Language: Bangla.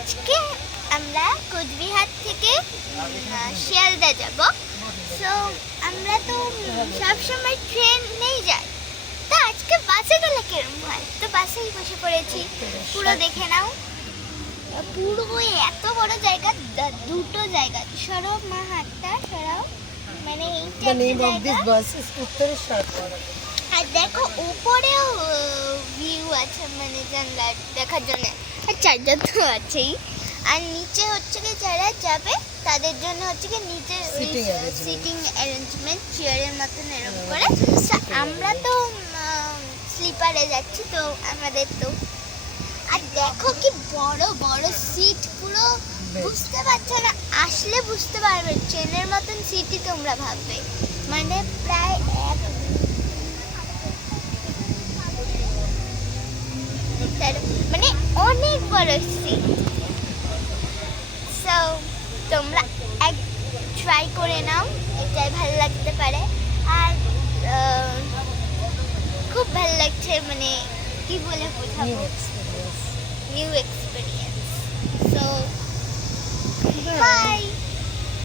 আজকে আমরা কোচবিহার থেকে শিয়ালদা যাব। সো আমরা তো সবসময় ট্রেনেই যাই, তো আজকে বাসে গেলে কিরম হয়, তো বাসেই বসে পড়েছি। পুরো দেখে নাও, পুরো এত বড় জায়গা, দুটো জায়গা। সরাও মা হাতটা সরাও, মানে The name of this bus is Uttareshwar. আর দেখো উপরেও ভিউ আছে, মানে জানলা দেখার জন্য, আর চার্জার তো আছেই। আর নিচে হচ্ছে কি যারা যাবে তাদের জন্য হচ্ছে কি নিচে সিটিং অ্যারেঞ্জমেন্ট চেয়ারের মতন এরকম করে। আমরা তো স্লিপারে যাচ্ছি, তো আমাদের তো আর দেখো কি বড় বড় সিট, পুরো বুঝতে পারছো না, আসলে বুঝতে পারবে ট্রেনের মতন সিটই তোমরা ভাববে, মানে প্রায় মানে অনেক বড় সিট। সো তোমরা এক ট্রাই করে নাও, এটাই ভালো লাগতে পারে। আর খুব ভালো লাগছে, মানে কি বলে বোঝাবো।